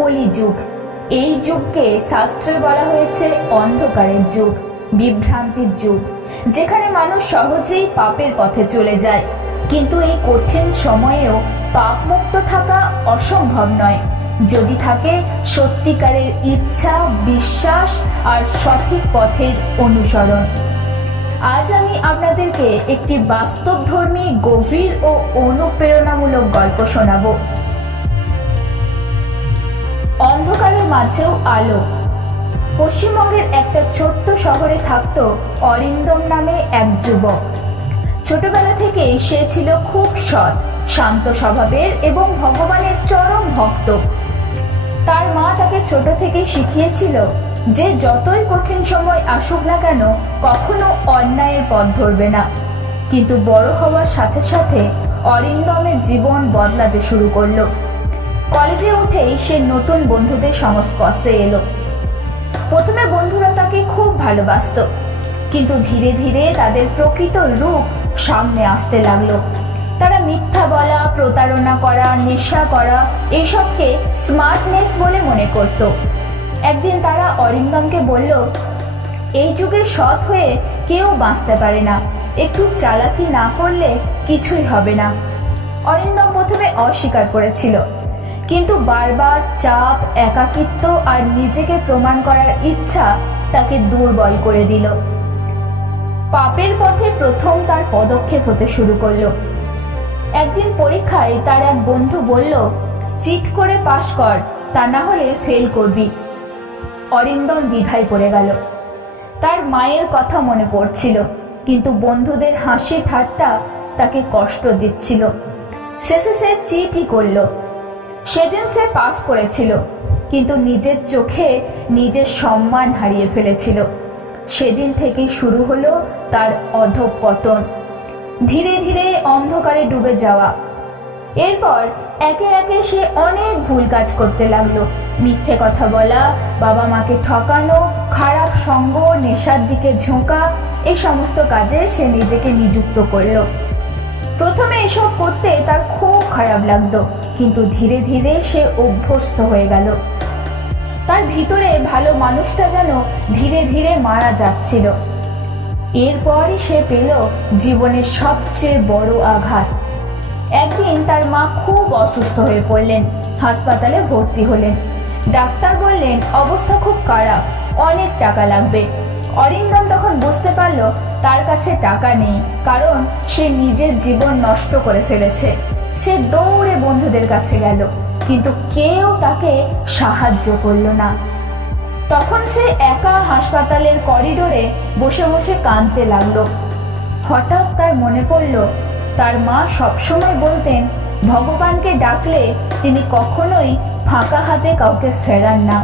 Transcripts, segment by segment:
কলিযুগ। এই যুগকে শাস্ত্রে বলা হয়েছে অন্ধকারের যুগ, বিভ্রান্তির যুগ, যেখানে মানুষ সহজেই পাপের পথে চলে যায়। কিন্তু এই কঠিন সময়েও পাপ মুক্ত থাকা অসম্ভব নয়, যদি থাকে সত্যিকারের ইচ্ছা, বিশ্বাস আর সঠিক পথের অনুসরণ। আজ আমি আপনাদেরকে একটি বাস্তবধর্মী, গভীর ও অনুপ্রেরণামূলক গল্প শোনাবো। অন্ধকারের মাঝেও আলো। পশ্চিমবঙ্গের একটা ছোট্ট শহরে থাকত অরিন্দম নামে এক যুবক। ছোটবেলা থেকেই সে ছিল খুব সৎ, শান্ত স্বভাবের এবং ভগবানের চরম ভক্ত। তার মা তাকে ছোট থেকেই শিখিয়েছিল যে যতই কঠিন সময় আসুক না কেন, কখনো অন্যায়ের পথ ধরবে না। কিন্তু বড় হওয়ার সাথে সাথে অরিন্দমের জীবন বদলাতে শুরু করলো। কলেজে উঠেই সে নতুন বন্ধুদের সংস্পর্শে এলো। প্রথমে বন্ধুরা তাকে খুব ভালোবাসতো, কিন্তু ধীরে ধীরে তাদের প্রকৃত রূপ সামনে আসতে লাগলো। তারা মিথ্যা বলা, প্রতারণা করা, নেশা করা এইসবকে স্মার্টনেস বলে মনে করত। একদিন তারা অরিন্দমকে বলল, এই যুগে সৎ হয়ে কেউ বাঁচতে পারে না, একটু চালাকি না করলে কিছুই হবে না। অরিন্দম প্রথমে অস্বীকার করেছিল, কিন্তু বারবার চাপ, একাকিত্ব আর নিজেকে প্রমাণ করার ইচ্ছা তাকে দুর্বল করে দিল। পাপের পথে প্রথম তার পদক্ষেপ হতে শুরু করলো। একদিন পরীক্ষায় তার এক বন্ধু বলল, চিট করে পাশ কর, তা না হলে ফেল করবি। অরিন্দম দ্বিধায় পড়ে গেল। তার মায়ের কথা মনে পড়ছিল, কিন্তু বন্ধুদের হাসি ঠাট্টা তাকে কষ্ট দিচ্ছিল। শেষে সে চিটই করলো। সেদিন সে পাস করেছিল, কিন্তু নিজের চোখে নিজের সম্মান হারিয়ে ফেলেছিল। সেদিন থেকেই শুরু হলো তার অধঃপতন, ধীরে ধীরে অন্ধকারে ডুবে যাওয়া। এরপর একে একে সে অনেক ভুল কাজ করতে লাগলো। মিথ্যে কথা বলা, বাবা মাকে ঠকানো, খারাপ সঙ্গ, নেশার দিকে ঝোঁকা, এই সমস্ত কাজে সে নিজেকে নিযুক্ত করলো। প্রথমে এসব করতে তার খুব খারাপ লাগতো, কিন্তু ধীরে ধীরে সে অভ্যস্ত হয়ে গেল। তার ভিতরে ভালো মানুষটা যেন ধীরে ধীরে মারা যাচ্ছিল। এরপরই সে পেল জীবনের সবচেয়ে বড় আঘাত। একদিন তার মা খুব অসুস্থ হয়ে পড়লেন, হাসপাতালে ভর্তি হলেন। ডাক্তার বললেন অবস্থা খুব খারাপ, অনেক টাকা লাগবে। অরিন্দম তখন বুঝতে পারল তার কাছে টাকা নেই, কারণ সে নিজের জীবন নষ্ট করে ফেলেছে। সে দৌড়ে বন্ধুদের কাছে গেল, কিন্তু কেউ তাকে সাহায্য করল না। তখন সে একা হাসপাতালের করিডোরে বসে বসে কাঁদতে লাগলো। হঠাৎ তার মনে পড়ল তার মা সবসময় বলতেন, ভগবানকে ডাকলে তিনি কখনোই ফাঁকা হাতে কাউকে ফেরান না।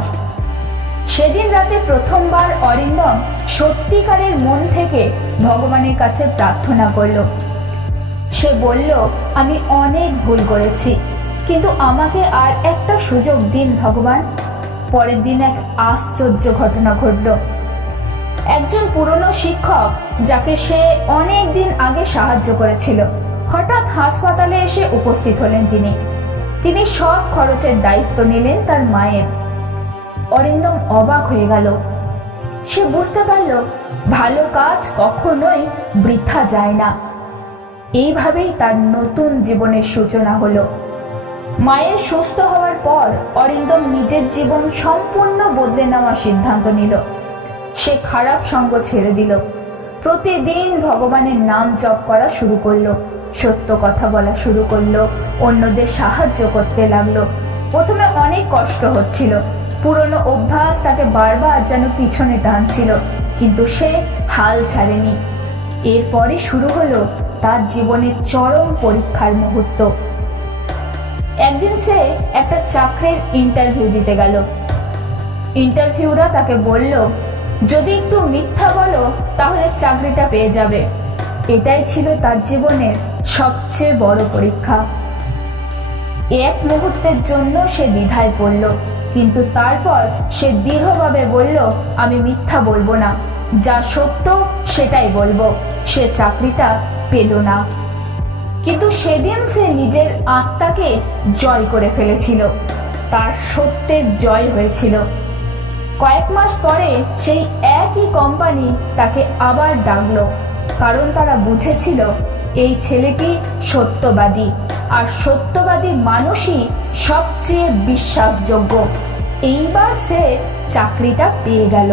সেদিন রাতে প্রথমবার অরিন্দম সত্যিকারের মন থেকে ভগবানের কাছে প্রার্থনা করল। সে বলল, আমি অনেক ভুল করেছি, কিন্তু আমাকে আর একটা সুযোগ দিন ভগবান। পরের দিন এক আশ্চর্য ঘটনা ঘটল। একজন পুরনো শিক্ষক, যাকে সে অনেক দিন আগে সাহায্য করেছিল, হঠাৎ হাসপাতালে এসে উপস্থিত হলেন। তিনি সব খরচের দায়িত্ব নিলেন তার মায়ের। অরিন্দম অবাক হয়ে গেল। সে বুঝতে পারল ভালো কাজ কখনোই বৃথা যায় না। এইভাবেই তার নতুন জীবনের সূচনা হলো। মায়ের সুস্থ হওয়ার পর অরিন্দম নিজের জীবন সম্পূর্ণ বদলে নেওয়ার সিদ্ধান্ত নিল। সে খারাপ সঙ্গ ছেড়ে দিল, প্রতিদিন ভগবানের নাম জপ করা শুরু করলো, সত্য কথা বলা শুরু করলো, অন্যদের সাহায্য করতে লাগলো। প্রথমে অনেক কষ্ট হচ্ছিল, পুরনো অভ্যাস তাকে বারবার যেন পিছনে টানছিল, কিন্তু সে হাল ছাড়েনি। এরপরে শুরু হলো তার জীবনের চরম পরীক্ষার মুহূর্ত। একদিন সে একটা চাকরির ইন্টারভিউ দিতে গেল। ইন্টারভিউরা তাকে বলল, যদি একটু মিথ্যা বলো তাহলে চাকরিটা পেয়ে যাবে। এটাই ছিল তার জীবনের সবচেয়ে বড় পরীক্ষা। এক মুহূর্তের জন্য সে দ্বিধায় পড়ল, কিন্তু তারপর সে দৃঢ়ভাবে বলল, আমি মিথ্যা বলবো না, যা সত্য সেটাই বলবো। সে চাকরিটা পেল না, কিন্তু সেদিন সে নিজের আত্মাকে জয় করে ফেলেছিল। তার সত্যের জয় হয়েছিল। কয়েক মাস পরে সেই একই কোম্পানি তাকে আবার ডাকলো, কারণ তারা বুঝেছিল এই ছেলেটি সত্যবাদী, আর সত্যবাদী মানুষই সবচেয়ে বিশ্বাসযোগ্য। এইবার সে চাকরিটা পেয়ে গেল।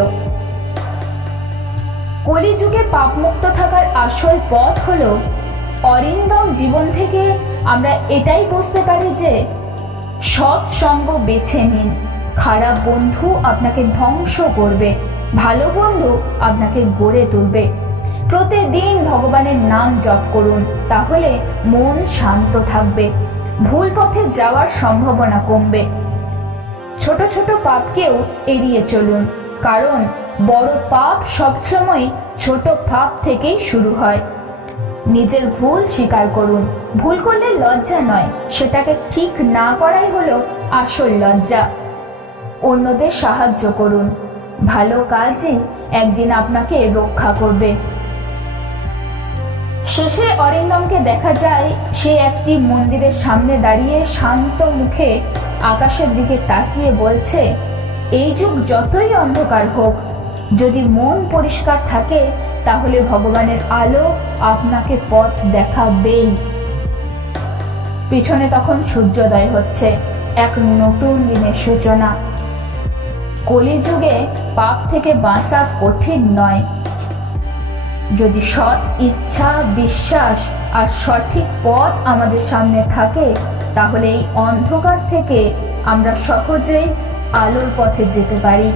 কলিযুগে পাপমুক্ত থাকার আসল পথ হলো অরিন্দম জীবন থেকে আমরা এটাই বুঝতে পারি যে সৎ সঙ্গ বেছে নিন। খারাপ বন্ধু আপনাকে ধ্বংস করবে, ভালো বন্ধু আপনাকে গড়ে তুলবে। প্রতিদিন ভগবানের নাম জপ করুন, তাহলে মন শান্ত থাকবে, ভুল পথে যাওয়ার সম্ভাবনা কমবে। ছোট ছোট পাপকেও এড়িয়ে চলুন, কারণ বড় পাপ সবসময় ছোট পাপ থেকেই শুরু হয়। নিজের ভুল স্বীকার করুন। ভুল করলে লজ্জা নয়, সেটাকে ঠিক না করাই হলো আসল লজ্জা। অন্যদের সাহায্য করুন, ভালো কাজই একদিন আপনাকে রক্ষা করবে। শেষে অরিন্দমকে দেখা যায় সে একটি মন্দিরের সামনে দাঁড়িয়ে শান্ত মুখে আকাশের দিকে তাকিয়ে বলছে, এই যুগ যতই অন্ধকার হোক, যদি মন পরিষ্কার থাকে তাহলে ভগবানের আলো আপনাকে পথ দেখাবেই। পিছনে তখন সূর্যোদয় হচ্ছে, এক নতুন দিনের সূচনা। কলিযুগে পাপ থেকে বাঁচা কঠিন নয়। যদি সৎ ইচ্ছা, বিশ্বাস আর সঠিক পথ আমাদের সামনে থাকে, তাহলে এই অন্ধকার থেকে আমরা সহজেই আলোর পথে যেতে পারি।